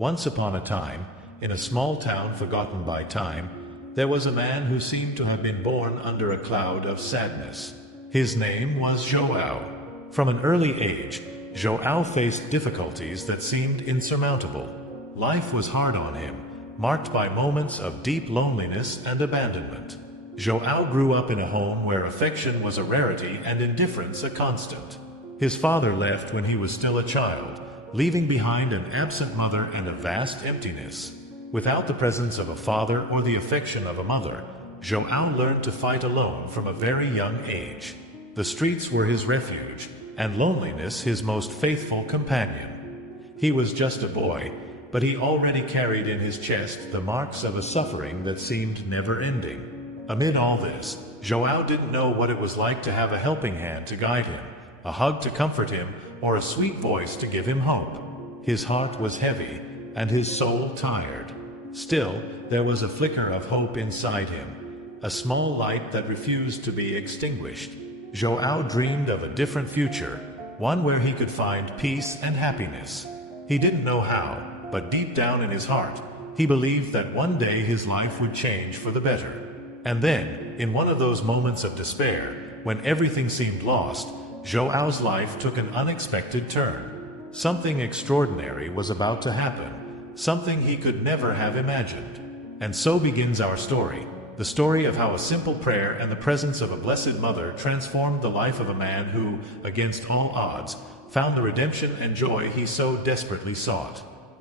Once upon a time, in a small town forgotten by time, there was a man who seemed to have been born under a cloud of sadness. His name was Joao. From an early age, Joao faced difficulties that seemed insurmountable. Life was hard on him, marked by moments of deep loneliness and abandonment. Joao grew up in a home where affection was a rarity and indifference a constant. His father left when he was still a child, leaving behind an absent mother and a vast emptiness. Without the presence of a father or the affection of a mother, Joao learned to fight alone from a very young age. The streets were his refuge, and loneliness his most faithful companion. He was just a boy, but he already carried in his chest the marks of a suffering that seemed never-ending. Amid all this, Joao didn't know what it was like to have a helping hand to guide him, a hug to comfort him, or a sweet voice to give him hope. His heart was heavy, and his soul tired. Still, there was a flicker of hope inside him, a small light that refused to be extinguished. Joao dreamed of a different future, one where he could find peace and happiness. He didn't know how, but deep down in his heart, he believed that one day his life would change for the better. And then, in one of those moments of despair, when everything seemed lost, Joao's life took an unexpected turn. Something extraordinary was about to happen, something he could never have imagined. And so begins our story, the story of how a simple prayer and the presence of a Blessed Mother transformed the life of a man who, against all odds, found the redemption and joy he so desperately sought.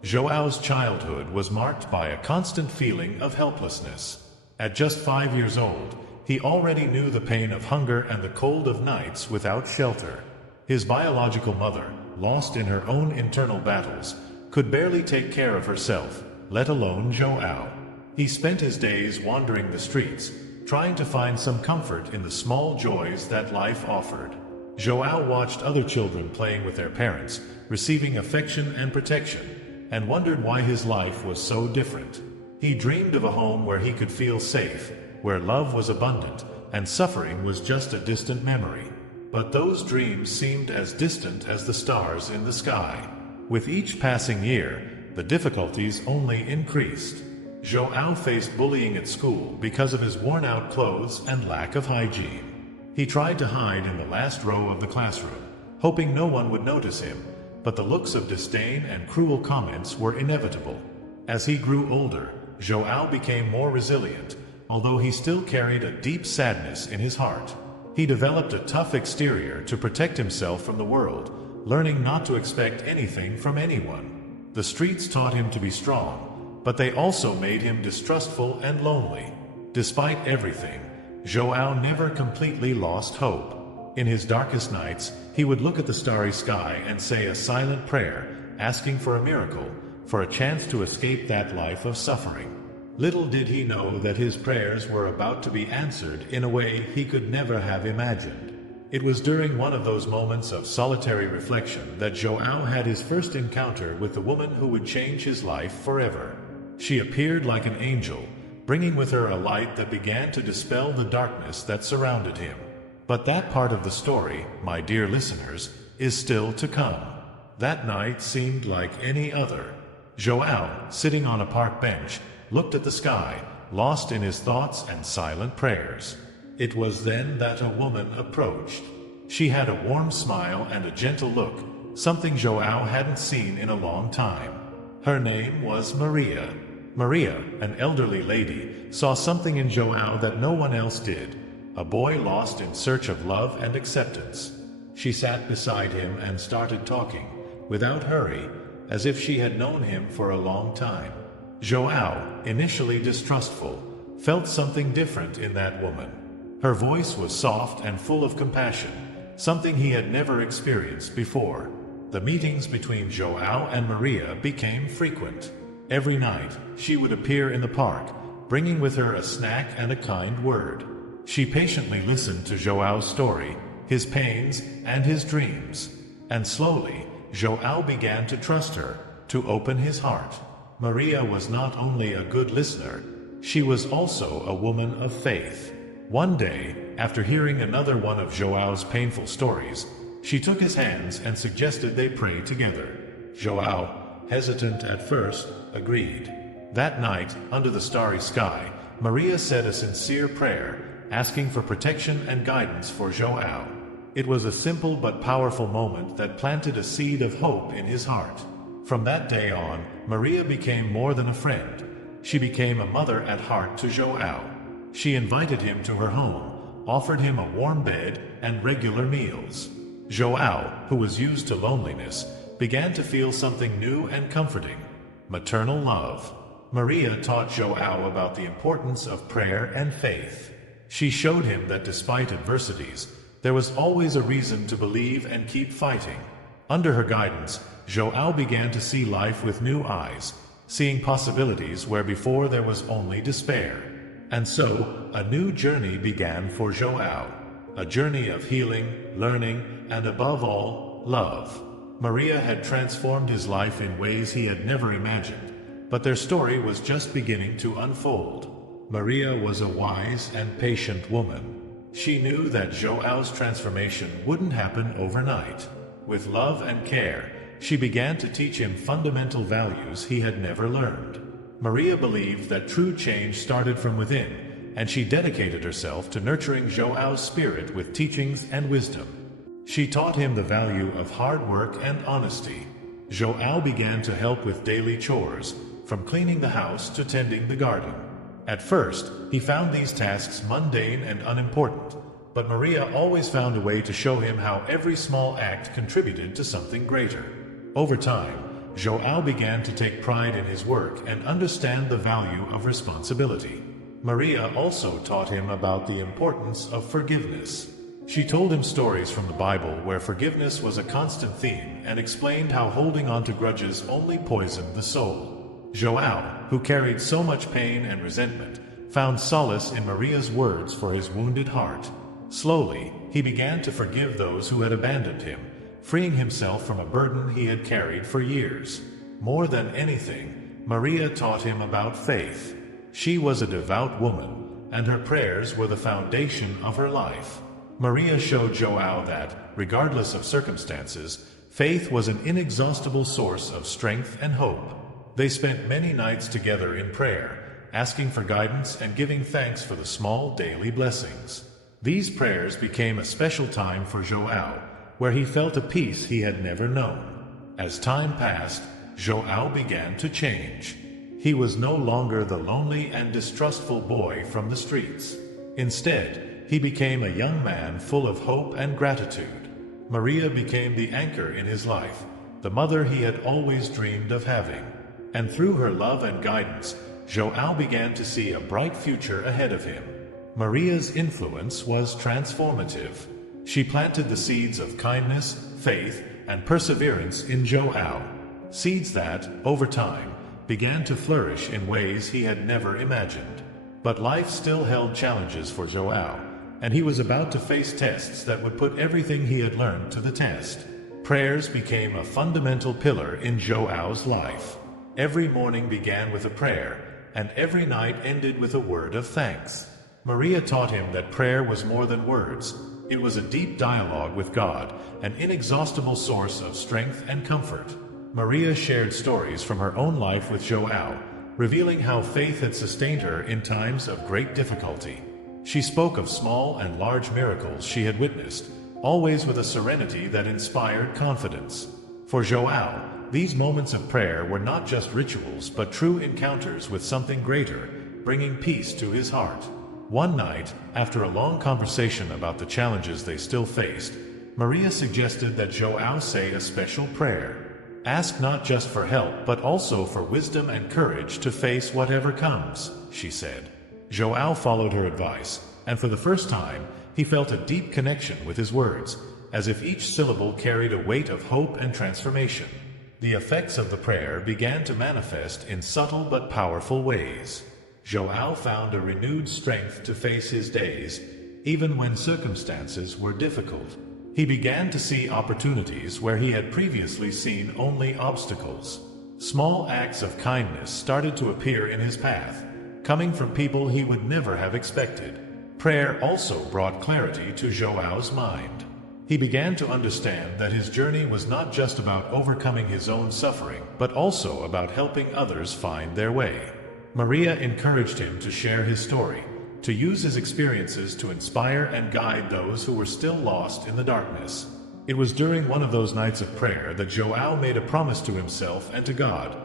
Joao's childhood was marked by a constant feeling of helplessness. At just 5 years old, he already knew the pain of hunger and the cold of nights without shelter. His biological mother, lost in her own internal battles, could barely take care of herself, let alone Joao. He spent his days wandering the streets, trying to find some comfort in the small joys that life offered. Joao watched other children playing with their parents, receiving affection and protection, and wondered why his life was so different. He dreamed of a home where he could feel safe, where love was abundant, and suffering was just a distant memory. But those dreams seemed as distant as the stars in the sky. With each passing year, the difficulties only increased. Joao faced bullying at school because of his worn-out clothes and lack of hygiene. He tried to hide in the last row of the classroom, hoping no one would notice him, but the looks of disdain and cruel comments were inevitable. As he grew older, Joao became more resilient, although he still carried a deep sadness in his heart. He developed a tough exterior to protect himself from the world, learning not to expect anything from anyone. The streets taught him to be strong, but they also made him distrustful and lonely. Despite everything, Joao never completely lost hope. In his darkest nights, he would look at the starry sky and say a silent prayer, asking for a miracle, for a chance to escape that life of suffering. Little did he know that his prayers were about to be answered in a way he could never have imagined. It was during one of those moments of solitary reflection that Joao had his first encounter with the woman who would change his life forever. She appeared like an angel, bringing with her a light that began to dispel the darkness that surrounded him. But that part of the story, my dear listeners, is still to come. That night seemed like any other. Joao, sitting on a park bench, looked at the sky, lost in his thoughts and silent prayers. It was then that a woman approached. She had a warm smile and a gentle look, something Joao hadn't seen in a long time. Her name was Maria. Maria, an elderly lady, saw something in Joao that no one else did, a boy lost in search of love and acceptance. She sat beside him and started talking, without hurry, as if she had known him for a long time. Joao, initially distrustful, felt something different in that woman. Her voice was soft and full of compassion, something he had never experienced before. The meetings between Joao and Maria became frequent. Every night, she would appear in the park, bringing with her a snack and a kind word. She patiently listened to Joao's story, his pains, and his dreams. And slowly, Joao began to trust her, to open his heart. Maria was not only a good listener, she was also a woman of faith. One day, after hearing another one of Joao's painful stories, she took his hands and suggested they pray together. Joao, hesitant at first, agreed. That night, under the starry sky, Maria said a sincere prayer, asking for protection and guidance for João. It was a simple but powerful moment that planted a seed of hope in his heart. From that day on, Maria became more than a friend. She became a mother at heart to João. She invited him to her home, offered him a warm bed and regular meals. João, who was used to loneliness, began to feel something new and comforting: maternal love. Maria taught João about the importance of prayer and faith. She showed him that despite adversities, there was always a reason to believe and keep fighting. Under her guidance, João began to see life with new eyes, seeing possibilities where before there was only despair. And so, a new journey began for João. A journey of healing, learning, and above all, love. Maria had transformed his life in ways he had never imagined, but their story was just beginning to unfold. Maria was a wise and patient woman. She knew that João's transformation wouldn't happen overnight. With love and care, she began to teach him fundamental values he had never learned. Maria believed that true change started from within, and she dedicated herself to nurturing João's spirit with teachings and wisdom. She taught him the value of hard work and honesty. João began to help with daily chores, from cleaning the house to tending the garden. At first, he found these tasks mundane and unimportant, but Maria always found a way to show him how every small act contributed to something greater. Over time, João began to take pride in his work and understand the value of responsibility. Maria also taught him about the importance of forgiveness. She told him stories from the Bible where forgiveness was a constant theme and explained how holding on to grudges only poisoned the soul. João, who carried so much pain and resentment, found solace in Maria's words for his wounded heart. Slowly, he began to forgive those who had abandoned him, freeing himself from a burden he had carried for years. More than anything, Maria taught him about faith. She was a devout woman, and her prayers were the foundation of her life. Maria showed João that, regardless of circumstances, faith was an inexhaustible source of strength and hope. They spent many nights together in prayer, asking for guidance and giving thanks for the small daily blessings. These prayers became a special time for João, where he felt a peace he had never known. As time passed, João began to change. He was no longer the lonely and distrustful boy from the streets. Instead, he became a young man full of hope and gratitude. Maria became the anchor in his life, the mother he had always dreamed of having. And through her love and guidance, João began to see a bright future ahead of him. Maria's influence was transformative. She planted the seeds of kindness, faith, and perseverance in João. Seeds that, over time, began to flourish in ways he had never imagined. But life still held challenges for João, and he was about to face tests that would put everything he had learned to the test. Prayers became a fundamental pillar in João's life. Every morning began with a prayer, and every night ended with a word of thanks. Maria taught him that prayer was more than words. It was a deep dialogue with God, an inexhaustible source of strength and comfort. Maria shared stories from her own life with João, revealing how faith had sustained her in times of great difficulty. She spoke of small and large miracles she had witnessed, always with a serenity that inspired confidence. For João, these moments of prayer were not just rituals but true encounters with something greater, bringing peace to his heart. One night, after a long conversation about the challenges they still faced, Maria suggested that João say a special prayer. Ask not just for help but also for wisdom and courage to face whatever comes, she said. João followed her advice, and for the first time, he felt a deep connection with his words, as if each syllable carried a weight of hope and transformation. The effects of the prayer began to manifest in subtle but powerful ways. João found a renewed strength to face his days, even when circumstances were difficult. He began to see opportunities where he had previously seen only obstacles. Small acts of kindness started to appear in his path, coming from people he would never have expected. Prayer also brought clarity to João's mind. He began to understand that his journey was not just about overcoming his own suffering, but also about helping others find their way. Maria encouraged him to share his story, to use his experiences to inspire and guide those who were still lost in the darkness. It was during one of those nights of prayer that João made a promise to himself and to God.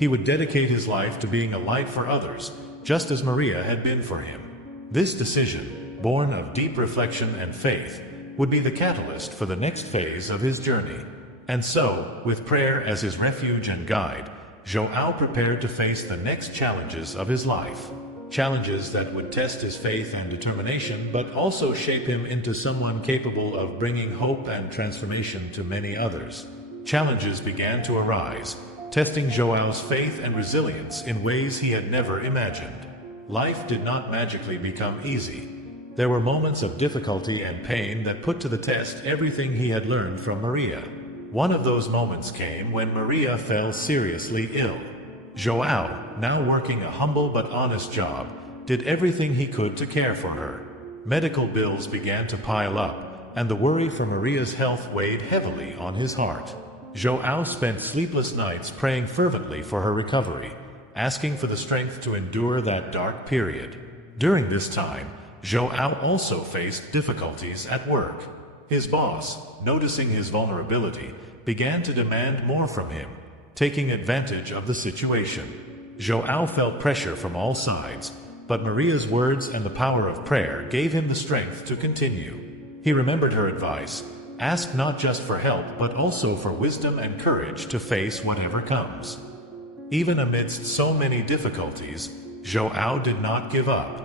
He would dedicate his life to being a light for others, just as Maria had been for him. This decision, born of deep reflection and faith, would be the catalyst for the next phase of his journey. And so, with prayer as his refuge and guide, João prepared to face the next challenges of his life. Challenges that would test his faith and determination, but also shape him into someone capable of bringing hope and transformation to many others. Challenges began to arise, testing João's faith and resilience in ways he had never imagined. Life did not magically become easy. There were moments of difficulty and pain that put to the test everything he had learned from Maria. One of those moments came when Maria fell seriously ill. João, now working a humble but honest job, did everything he could to care for her. Medical bills began to pile up, and the worry for Maria's health weighed heavily on his heart. João spent sleepless nights praying fervently for her recovery, asking for the strength to endure that dark period. During this time, João also faced difficulties at work. His boss, noticing his vulnerability, began to demand more from him, taking advantage of the situation. João felt pressure from all sides, but Maria's words and the power of prayer gave him the strength to continue. He remembered her advice: ask not just for help but also for wisdom and courage to face whatever comes. Even amidst so many difficulties, João did not give up.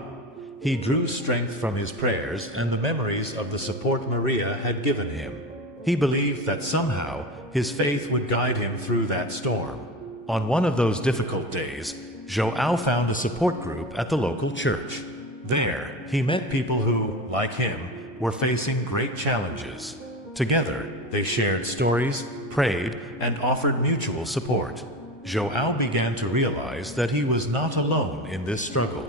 He drew strength from his prayers and the memories of the support Maria had given him. He believed that somehow his faith would guide him through that storm. On one of those difficult days, João found a support group at the local church. There, he met people who, like him, were facing great challenges. Together, they shared stories, prayed, and offered mutual support. João began to realize that he was not alone in this struggle.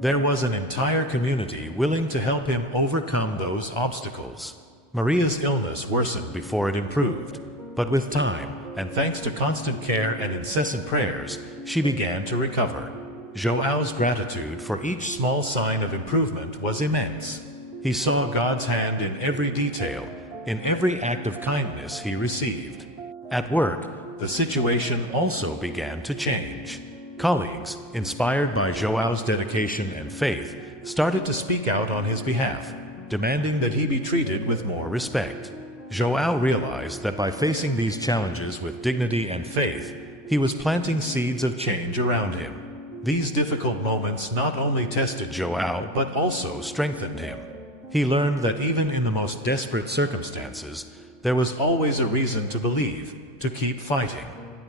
There was an entire community willing to help him overcome those obstacles. Maria's illness worsened before it improved, but with time, and thanks to constant care and incessant prayers, she began to recover. João's gratitude for each small sign of improvement was immense. He saw God's hand in every detail, in every act of kindness he received. At work, the situation also began to change. Colleagues, inspired by João's dedication and faith, started to speak out on his behalf, demanding that he be treated with more respect. João realized that by facing these challenges with dignity and faith, he was planting seeds of change around him. These difficult moments not only tested João but also strengthened him. He learned that even in the most desperate circumstances, there was always a reason to believe, to keep fighting.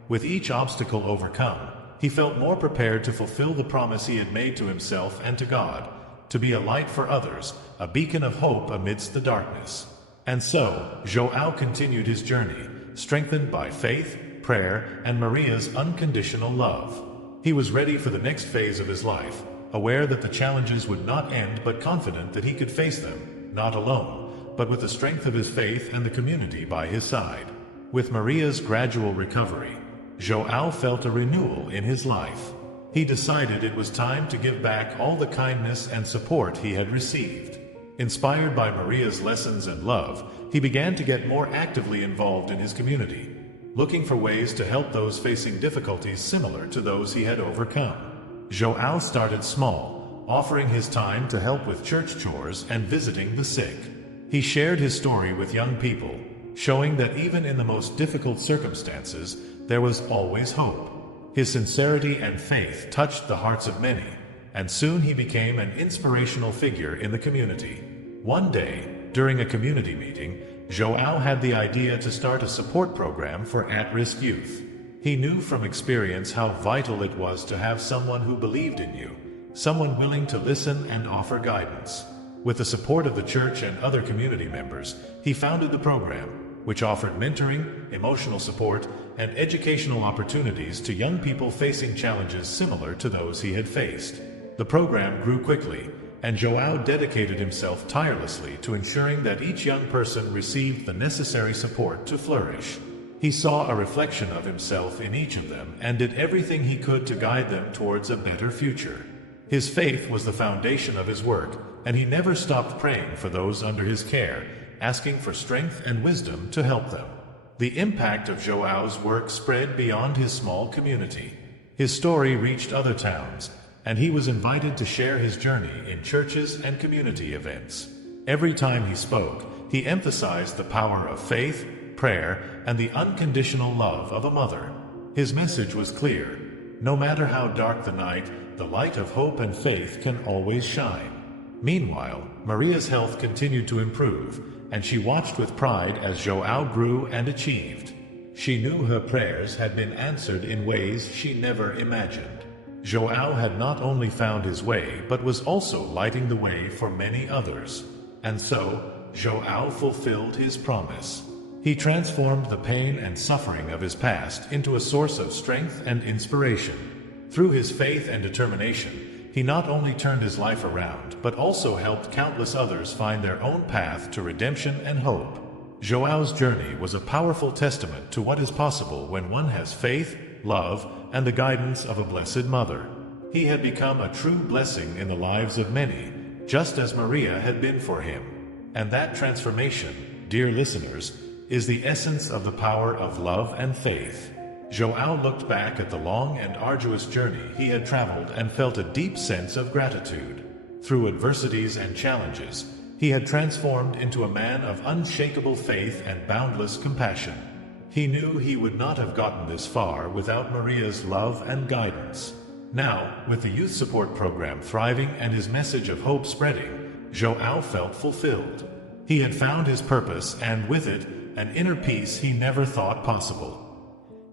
With each obstacle overcome, he felt more prepared to fulfill the promise he had made to himself and to God, to be a light for others, a beacon of hope amidst the darkness. And so, João continued his journey, strengthened by faith, prayer, and Maria's unconditional love. He was ready for the next phase of his life, aware that the challenges would not end but confident that he could face them, not alone, but with the strength of his faith and the community by his side. With Maria's gradual recovery, João felt a renewal in his life. He decided it was time to give back all the kindness and support he had received. Inspired by Maria's lessons and love, he began to get more actively involved in his community, looking for ways to help those facing difficulties similar to those he had overcome. João started small, offering his time to help with church chores and visiting the sick. He shared his story with young people, showing that even in the most difficult circumstances, there was always hope. His sincerity and faith touched the hearts of many, and soon he became an inspirational figure in the community. One day, during a community meeting, João had the idea to start a support program for at-risk youth. He knew from experience how vital it was to have someone who believed in you, someone willing to listen and offer guidance. With the support of the church and other community members, he founded the program, which offered mentoring, emotional support, and educational opportunities to young people facing challenges similar to those he had faced. The program grew quickly, and Joao dedicated himself tirelessly to ensuring that each young person received the necessary support to flourish. He saw a reflection of himself in each of them and did everything he could to guide them towards a better future. His faith was the foundation of his work, and he never stopped praying for those under his care, asking for strength and wisdom to help them. The impact of Joao's work spread beyond his small community. His story reached other towns, and he was invited to share his journey in churches and community events. Every time he spoke, he emphasized the power of faith, prayer, and the unconditional love of a mother. His message was clear: no matter how dark the night, the light of hope and faith can always shine. Meanwhile, Maria's health continued to improve, and she watched with pride as Joao grew and achieved. She knew her prayers had been answered in ways she never imagined. Joao had not only found his way, but was also lighting the way for many others. And so, Joao fulfilled his promise. He transformed the pain and suffering of his past into a source of strength and inspiration. Through his faith and determination, he not only turned his life around, but also helped countless others find their own path to redemption and hope. Joao's journey was a powerful testament to what is possible when one has faith, love, and the guidance of a blessed mother. He had become a true blessing in the lives of many, just as Maria had been for him. And that transformation, dear listeners, is the essence of the power of love and faith. Joao looked back at the long and arduous journey he had traveled and felt a deep sense of gratitude. Through adversities and challenges, he had transformed into a man of unshakable faith and boundless compassion. He knew he would not have gotten this far without Maria's love and guidance. Now, with the youth support program thriving and his message of hope spreading, Joao felt fulfilled. He had found his purpose and, with it, an inner peace he never thought possible.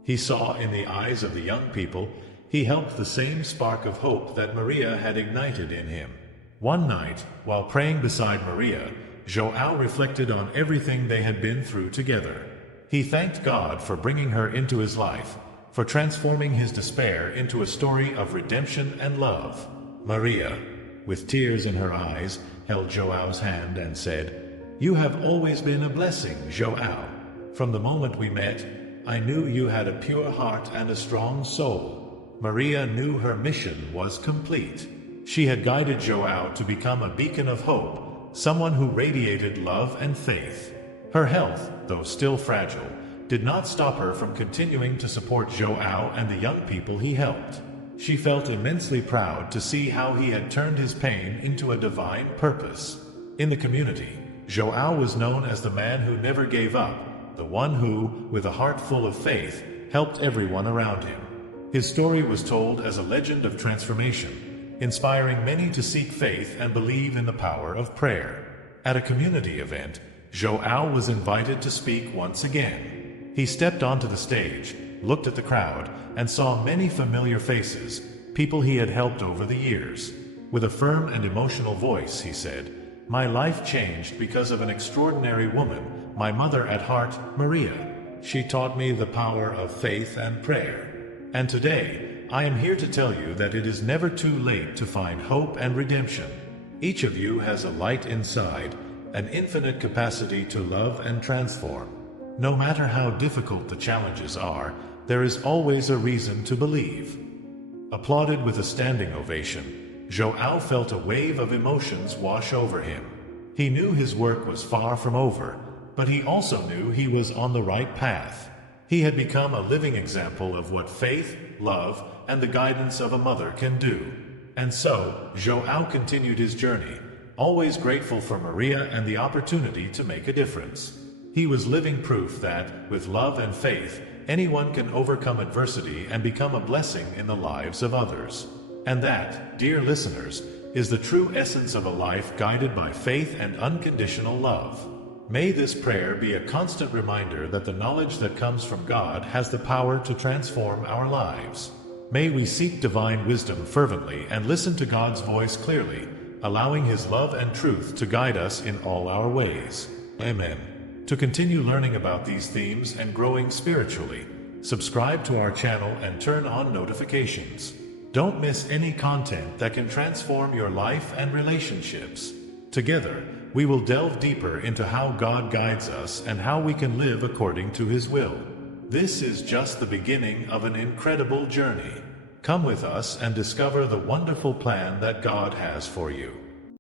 He saw in the eyes of the young people he helped the same spark of hope that Maria had ignited in him. One night, while praying beside Maria, Joao reflected on everything they had been through together. He thanked God for bringing her into his life, for transforming his despair into a story of redemption and love. Maria, with tears in her eyes, held Joao's hand and said, "You have always been a blessing, Joao. From the moment we met, I knew you had a pure heart and a strong soul." Maria knew her mission was complete. She had guided Joao to become a beacon of hope, someone who radiated love and faith. Her health, though still fragile, did not stop her from continuing to support Joao and the young people he helped. She felt immensely proud to see how he had turned his pain into a divine purpose. In the community, Joao was known as the man who never gave up, the one who, with a heart full of faith, helped everyone around him. His story was told as a legend of transformation, inspiring many to seek faith and believe in the power of prayer. At a community event, Joao was invited to speak once again. He stepped onto the stage, looked at the crowd, and saw many familiar faces, people he had helped over the years. With a firm and emotional voice, he said, "My life changed because of an extraordinary woman, my mother at heart, Maria. She taught me the power of faith and prayer. And today, I am here to tell you that it is never too late to find hope and redemption. Each of you has a light inside, an infinite capacity to love and transform. No matter how difficult the challenges are, there is always a reason to believe." Applauded with a standing ovation, Joao felt a wave of emotions wash over him. He knew his work was far from over, but he also knew he was on the right path. He had become a living example of what faith, love, and the guidance of a mother can do. And so, Joao continued his journey, always grateful for Maria and the opportunity to make a difference. He was living proof that, with love and faith, anyone can overcome adversity and become a blessing in the lives of others. And that, dear listeners, is the true essence of a life guided by faith and unconditional love. May this prayer be a constant reminder that the knowledge that comes from God has the power to transform our lives. May we seek divine wisdom fervently and listen to God's voice clearly, allowing His love and truth to guide us in all our ways. Amen. To continue learning about these themes and growing spiritually, subscribe to our channel and turn on notifications. Don't miss any content that can transform your life and relationships. Together, we will delve deeper into how God guides us and how we can live according to His will. This is just the beginning of an incredible journey. Come with us and discover the wonderful plan that God has for you.